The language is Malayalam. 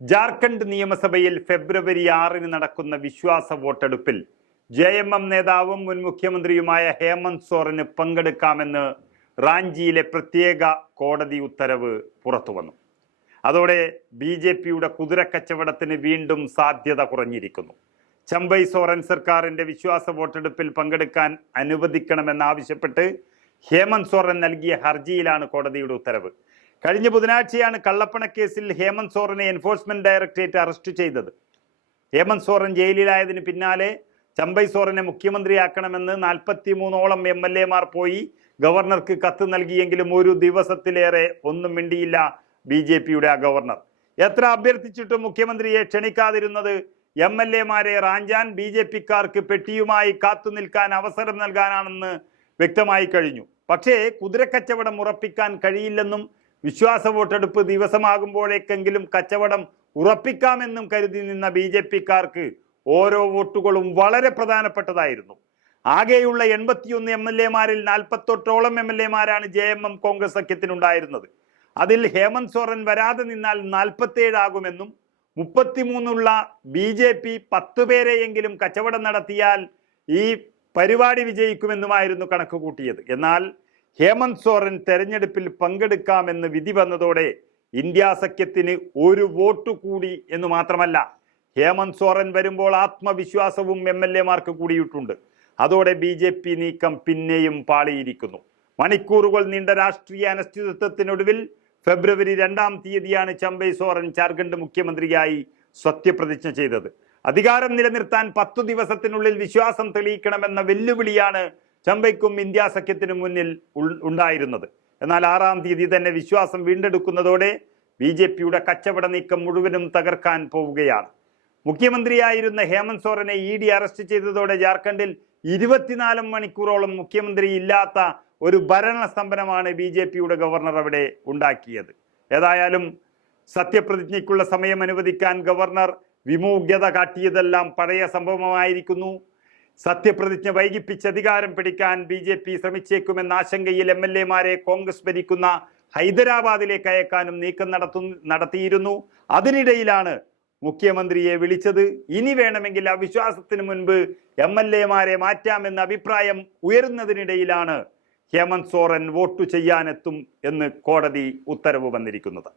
ജാർഖണ്ഡ് നിയമസഭയിൽ ഫെബ്രുവരി 6 നടക്കുന്ന വിശ്വാസ വോട്ടെടുപ്പിൽ JMM നേതാവും മുൻ മുഖ്യമന്ത്രിയുമായ ഹേമന്ത് സോറന് പങ്കെടുക്കാമെന്ന് റാഞ്ചിയിലെ പ്രത്യേക കോടതി ഉത്തരവ് പുറത്തുവന്നു. അതോടെ BJPയുടെ കുതിരക്കച്ചവടത്തിന് വീണ്ടും സാധ്യത കുറഞ്ഞിരിക്കുന്നു. ചമ്പൈ സോറൻ സർക്കാരിന്റെ വിശ്വാസ വോട്ടെടുപ്പിൽ പങ്കെടുക്കാൻ അനുവദിക്കണമെന്നാവശ്യപ്പെട്ട് ഹേമന്ത് സോറൻ നൽകിയ ഹർജിയിലാണ് കോടതിയുടെ ഉത്തരവ്. കഴിഞ്ഞ ബുധനാഴ്ചയാണ് കള്ളപ്പണക്കേസിൽ ഹേമന്ത് സോറനെ എൻഫോഴ്സ്മെന്റ് ഡയറക്ടറേറ്റ് അറസ്റ്റ് ചെയ്തത്. ഹേമന്ത് സോറൻ ജയിലിലായതിന് പിന്നാലെ ചമ്പൈ സോറനെ മുഖ്യമന്ത്രിയാക്കണമെന്ന് 43ഓളം MLA പോയി ഗവർണർക്ക് കത്ത് നൽകിയെങ്കിലും ഒരു ദിവസത്തിലേറെ ഒന്നും മിണ്ടിയില്ല BJPയുടെ ആ ഗവർണർ. എത്ര അഭ്യർത്ഥിച്ചിട്ടും മുഖ്യമന്ത്രിയെ ക്ഷണിക്കാതിരുന്നത് MLA റാഞ്ചാൻ BJPക്കാർക്ക് പെട്ടിയുമായി കാത്തു നിൽക്കാൻ അവസരം നൽകാനാണെന്ന് വ്യക്തമായി കഴിഞ്ഞു. പക്ഷേ കുതിരക്കച്ചവടം ഉറപ്പിക്കാൻ കഴിയില്ലെന്നും വിശ്വാസ വോട്ടെടുപ്പ് ദിവസമാകുമ്പോഴേക്കെങ്കിലും കച്ചവടം ഉറപ്പിക്കാമെന്നും കരുതി നിന്ന BJPക്കാർക്ക് ഓരോ വോട്ടുകളും വളരെ പ്രധാനപ്പെട്ടതായിരുന്നു. ആകെയുള്ള 81 MLA-മാരിൽ 48ഓളം MLA-മാരാണ് JMM കോൺഗ്രസ് സഖ്യത്തിനുണ്ടായിരുന്നത്. അതിൽ ഹേമന്ത് സോറൻ വരാതെ നിന്നാൽ 47 ആകുമെന്നും 33 BJP 10 പേരെയെങ്കിലും കച്ചവടം നടത്തിയാൽ ഈ പരിപാടി വിജയിക്കുമെന്നുമായിരുന്നു കണക്ക് കൂട്ടിയത്. എന്നാൽ ഹേമന്ത് സോറൻ തെരഞ്ഞെടുപ്പിൽ പങ്കെടുക്കാമെന്ന് വിധി വന്നതോടെ ഇന്ത്യ സഖ്യത്തിന് ഒരു വോട്ട് കൂടി എന്ന് മാത്രമല്ല, ഹേമന്ത് സോറൻ വരുമ്പോൾ ആത്മവിശ്വാസവും MLA-മാർക്ക് കൂടിയിട്ടുണ്ട്. അതോടെ BJP നീക്കം പിന്നെയും പാളിയിരിക്കുന്നു. മണിക്കൂറുകൾ നീണ്ട രാഷ്ട്രീയ അനിശ്ചിതത്വത്തിനൊടുവിൽ ഫെബ്രുവരി 2 ചമ്പൈ സോറൻ ജാർഖണ്ഡ് മുഖ്യമന്ത്രിയായി സത്യപ്രതിജ്ഞ ചെയ്തത്. അധികാരം നിലനിർത്താൻ 10 ദിവസത്തിനുള്ളിൽ വിശ്വാസം തെളിയിക്കണമെന്ന വെല്ലുവിളിയാണ് ചമ്പൈക്കും ഇന്ത്യ സഖ്യത്തിനു മുന്നിൽ ഉണ്ടായിരുന്നത്. എന്നാൽ 6 തന്നെ വിശ്വാസം വീണ്ടെടുക്കുന്നതോടെ BJPയുടെ കച്ചവട നീക്കം മുഴുവനും തകർക്കാൻ പോവുകയാണ്. മുഖ്യമന്ത്രിയായിരുന്ന ഹേമന്ത് സോറനെ ED അറസ്റ്റ് ചെയ്തതോടെ ജാർഖണ്ഡിൽ 24 മണിക്കൂറോളം മുഖ്യമന്ത്രി ഇല്ലാത്ത ഒരു ഭരണസ്തംഭനമാണ് BJPയുടെ ഗവർണർ അവിടെ ഉണ്ടാക്കിയത്. ഏതായാലും സത്യപ്രതിജ്ഞയ്ക്കുള്ള സമയം അനുവദിക്കാൻ ഗവർണർ വിമുഖ്യത കാട്ടിയതെല്ലാം പഴയ സംഭവമായിരിക്കുന്നു. സത്യപ്രതിജ്ഞ വൈകിപ്പിച്ച് അധികാരം പിടിക്കാൻ BJP ശ്രമിച്ചേക്കുമെന്ന ആശങ്കയിൽ MLA-മാരെ കോൺഗ്രസ് ഭരിക്കുന്ന ഹൈദരാബാദിലേക്ക് അയക്കാനും നീക്കം നടത്തിയിരുന്നു. അതിനിടയിലാണ് മുഖ്യമന്ത്രിയെ വിളിച്ചത്. ഇനി വേണമെങ്കിൽ അവിശ്വാസത്തിന് മുൻപ് MLA-മാരെ മാറ്റാമെന്ന അഭിപ്രായം ഉയരുന്നതിനിടയിലാണ് ഹേമന്ത് സോറൻ വോട്ട് ചെയ്യാനെത്തും എന്ന് കോടതി ഉത്തരവ് വന്നിരിക്കുന്നത്.